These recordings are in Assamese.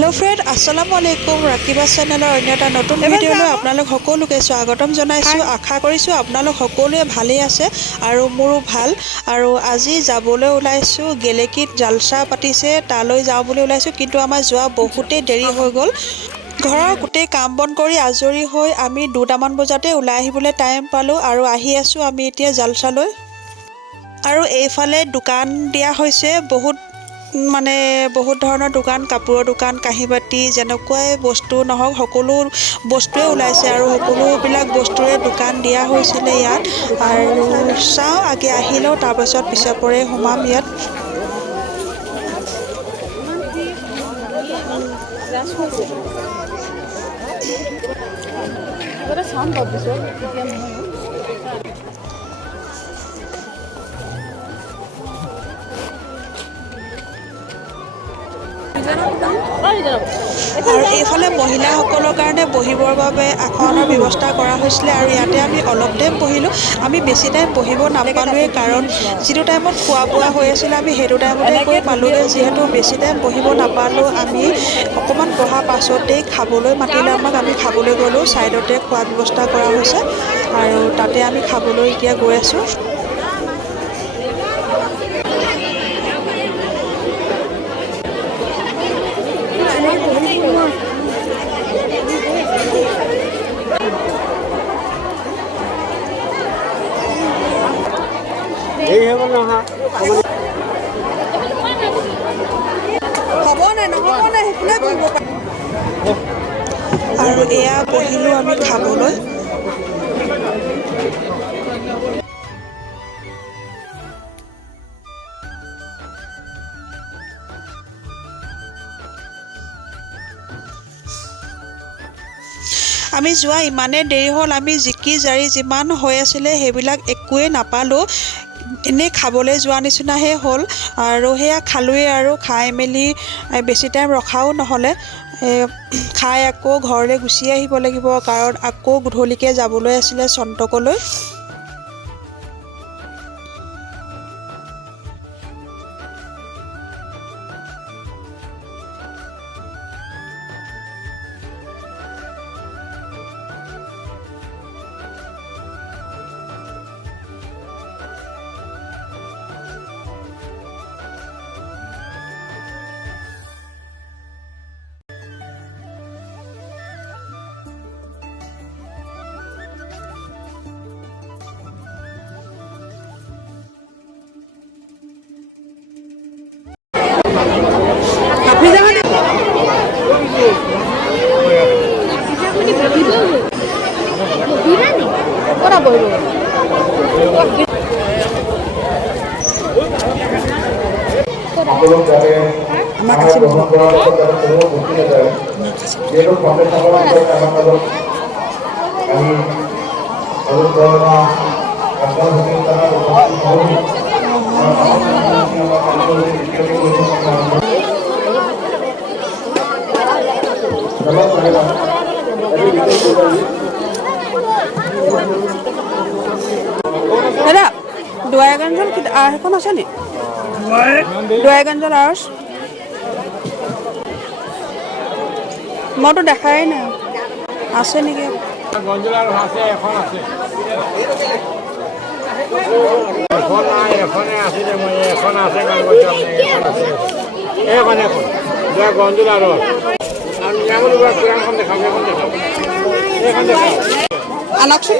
हेलो फ्रेंड अस्सलामु आलैकुम राकिबा चैनेলৰ অন্য এটা নতুন ভিডিঅলৈ আপোনালোক সকলোকে স্বাগতম জনাইছো। আশা কৰিছো আপোনালোক সকলোৱে ভালে আছে আৰু মোৰো ভাল। আৰু আজি যাবলৈ ওলাইছো গেলেকীত জালসা পাতিছে, তালৈ যাওঁ বুলি ওলাইছো, কিন্তু আমাৰ যোৱা বহুতেই দেৰি হৈ গ'ল। ঘৰৰ গোটেই কাম বন কৰি আজৰি হৈ আমি 2টামান বজাতে ওলাই আহিবলৈ টাইম পালো আৰু আহি আছো আমি এতিয়া জালসালৈ। আৰু এইফালে দোকান দিয়া হৈছে বহুত ধৰণৰ দোকান, কাপোৰৰ দোকান, কাঁহী বাতি, যেনেকুৱাই বস্তু নহওক সকলো বস্তুৱে ওলাইছে আৰু সকলোবিলাক বস্তুৰে দোকান দিয়া হৈছিলে ইয়াত। আৰু চাওঁ আগে আহি লওঁ, তাৰপাছত পিছৰ পৰে সোমাম ইয়াত। আৰু এইফালে মহিলাসকলৰ কাৰণে বহিবৰ বাবে আসনৰ ব্যৱস্থা কৰা হৈছিলে আৰু ইয়াতে আমি অলপ টাইম বহিলোঁ। আমি বেছি টাইম বহিব নাপালোৱেই, কাৰণ যিটো টাইমত খোৱা বোৱা হৈ আছিলে আমি সেইটো টাইমতে গৈ পালোঁগৈ। যিহেতু বেছি টাইম বহিব নাপালোঁ, আমি অকণমান বহা পাছতেই খাবলৈ মাতিলে আমাক। আমি খাবলৈ গ'লোঁ, ছাইডতে খোৱা ব্যৱস্থা কৰা হৈছে আৰু তাতে আমি খাবলৈ এতিয়া গৈ আছোঁ। আৰু এয়া বহিলোঁ আমি খাবলৈ। আমি যোৱা ইমানেই দেৰি হ'ল, আমি জিকি জাৰি যিমান হৈ আছিলে সেইবিলাক একোৱেই নাপালোঁ। এনেই খাবলৈ যোৱা নিচিনাহে হ'ল আৰু সেয়া খালোঁৱেই। আৰু খাই মেলি বেছি টাইম ৰখাও নহ'লে, খাই আকৌ ঘৰলৈ গুচি আহিব লাগিব, কাৰণ আকৌ গধূলিকৈ যাবলৈ আছিলে চন্তকলৈ। দাদা দুৱাইগঞ্জল সেইখন আছে নি? দুৱাইগঞ্জল আৰ্চ মইতো দেখাই নাই, আছে নেকি? আনকচোন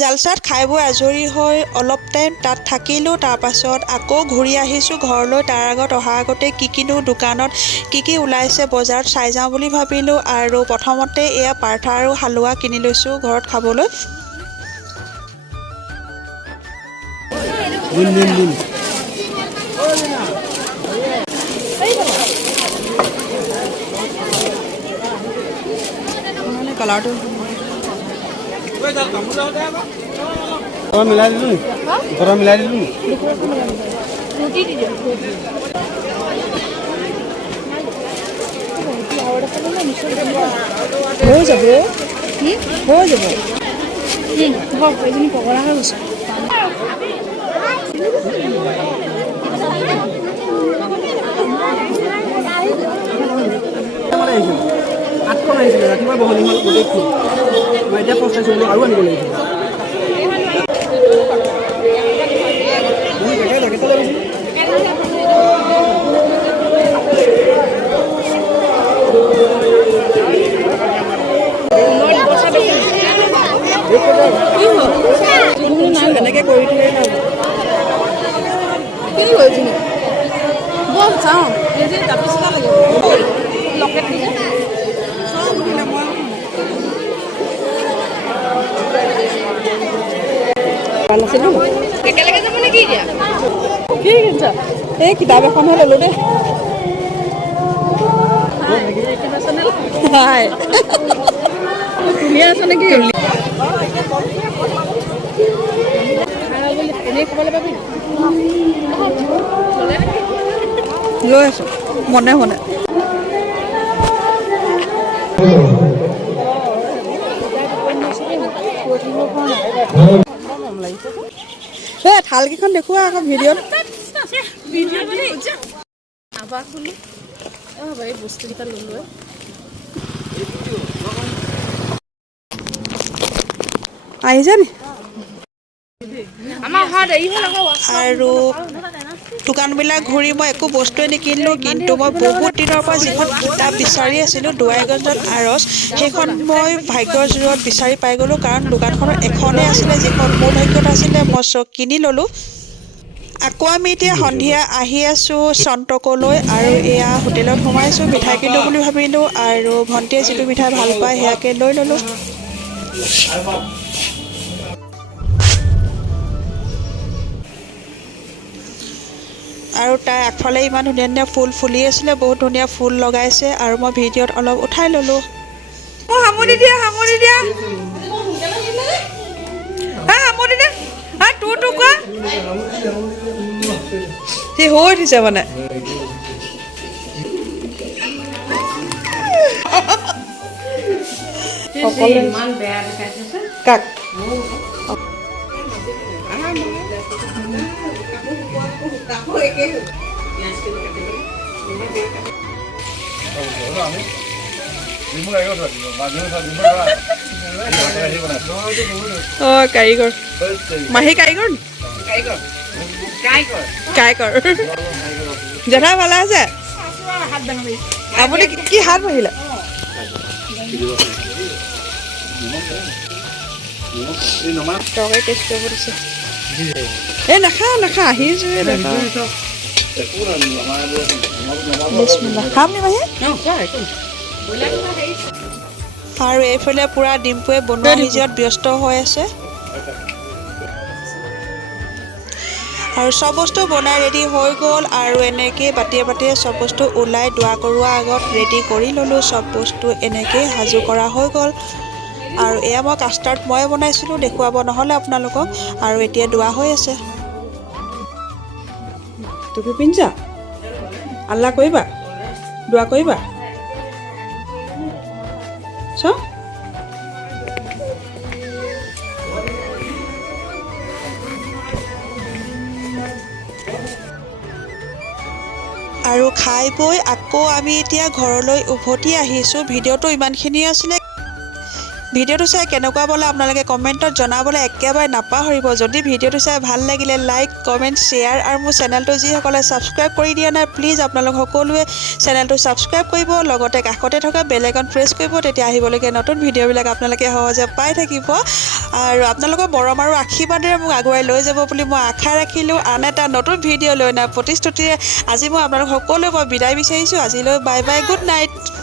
জালসাত খাই বৈ আজৰি হৈ অলপ টাইম তাত থাকিলোঁ। তাৰপাছত আকৌ ঘূৰি আহিছোঁ ঘৰলৈ। তাৰ আগত অহাৰ আগতে কিনো দোকানত কি ওলাইছে বজাৰত চাই যাওঁ বুলি ভাবিলোঁ। আৰু প্ৰথমতে এয়া পাৰ্থা আৰু হালোৱা কিনি লৈছোঁ ঘৰত খাবলৈ। কালাৰটো মিলাই দিলোঁ নি মিলাই দিলোঁ নি হৈ যাব হৈ যাব এজনী পকৰা হৈ গৈছে আঠখন আহিছিলে ৰাতিপুৱা বহলি হ'ল গোটেই খোল মই এতিয়া পস্তাইছোঁ বুলি আৰু আনিব লাগিছিল এনেকৈ কৰি থৈ কি কৰিছিলো বল চাওঁ এই যে তাৰপিছত লাগে লকেট একেলগে যাব নেকি এতিয়া কি কিনিছা এই কিতাপ এখনহে ল'লো দেই তুলি আছো নেকি লৈ আছো মনে মনে থালকেইখন দেখুওৱা আকৌ ভিডিঅ'ত বস্তুকেইটা ল'লো আহিছে নি আৰু দোকানবিলাক ঘূৰি মই একো বস্তুৱে নিকিনিলোঁ কিন্তু মই বহুত দিনৰ পৰা যিখন কিতাপ বিচাৰি আছিলোঁ দুৱাইগঞ্জত আৰজ সেইখন মই ভাগ্যৰ জোৰত বিচাৰি পাই গ'লোঁ কাৰণ দোকানখনত এখনেই আছিলে যিখন মোৰ ভাগ্যত আছিলে মই চব কিনি ল'লোঁ আকৌ আমি এতিয়া সন্ধিয়া আহি আছোঁ চন্তকলৈ আৰু এয়া হোটেলত সোমাইছোঁ মিঠাই কিনো বুলি ভাবিলোঁ আৰু ভণ্টিয়ে যিটো মিঠাই ভাল পায় সেয়াকে লৈ ল'লোঁ আৰু তাৰ আগফালে ইমান ধুনীয়া ধুনীয়া ফুল ফুলি আছিলে বহুত ধুনীয়া ফুল লগাইছে আৰু মই ভিডিঅ'ত অলপ উঠাই ল'লোঁ সামৰি দিয়া সামৰি দিয়া সামৰি দিয়া তোৰ কোৱা সি হৈ উঠিছে মানে কাক কাৰিকৰ মাহী কাৰিকৰ কাৰিকৰ জেঠা ভালে আছে আপুনি কি হাত বাঢ়িলে তৰকাৰী টেষ্ট কৰিব দিছে এই নাখা নাখা আহিছোঁ খাম নি মাহী আৰু এইফালে পূৰা ডিম্পুৱে বনোৱা সিজোৱাত ব্যস্ত হৈ আছে আৰু চব বস্তু বনাই ৰেডি হৈ গ'ল আৰু এনেকৈ বাতিয়ে বাতিয়ে চব বস্তু ওলাই দোৱা কৰোৱাৰ আগত ৰেডি কৰি ল'লোঁ চব বস্তু এনেকৈ সাজু কৰা হৈ গ'ল আৰু এয়া মই কাষ্টাৰ্ড ময়ে বনাইছিলোঁ দেখুৱাব নহ'লে আপোনালোকক আৰু এতিয়া দোৱা হৈ আছে টুপি পিন্ধিছা আল্লাহ কৰিবা দোৱা কৰিবা চ আৰু খাই বৈ আকৌ আমি এতিয়া ঘৰলৈ উভতি আহিছোঁ ভিডিঅ'টো ইমানখিনিয়ে আছিলে ভিডিঅ'টো চাই কেনেকুৱা পালে আপোনালোকে কমেণ্টত জনাবলৈ একেবাৰে নাপাহৰিব যদি ভিডিঅ'টো চাই ভাল লাগিলে লাইক কমেণ্ট শ্বেয়াৰ আৰু মোৰ চেনেলটো যিসকলে ছাবস্ক্ৰাইব কৰি দিয়া নাই প্লিজ আপোনালোক সকলোৱে চেনেলটো ছাবস্ক্ৰাইব কৰিব লগতে কাষতে থকা বেল আইকন প্ৰেছ কৰিব তেতিয়া আহিবলগীয়া নতুন ভিডিঅ'বিলাক আপোনালোকে সহজে পাই থাকিব আৰু আপোনালোকৰ মৰম আৰু আশীৰ্বাদেৰে মোক আগুৱাই লৈ যাব বুলি মই আশা ৰাখিলোঁ আন এটা নতুন ভিডিঅ' লৈ নাই প্ৰতিশ্ৰুতিৰে আজি মই আপোনালোক সকলোৱে মই বিদায় বিচাৰিছোঁ আজিলৈ বাই বাই গুড নাইট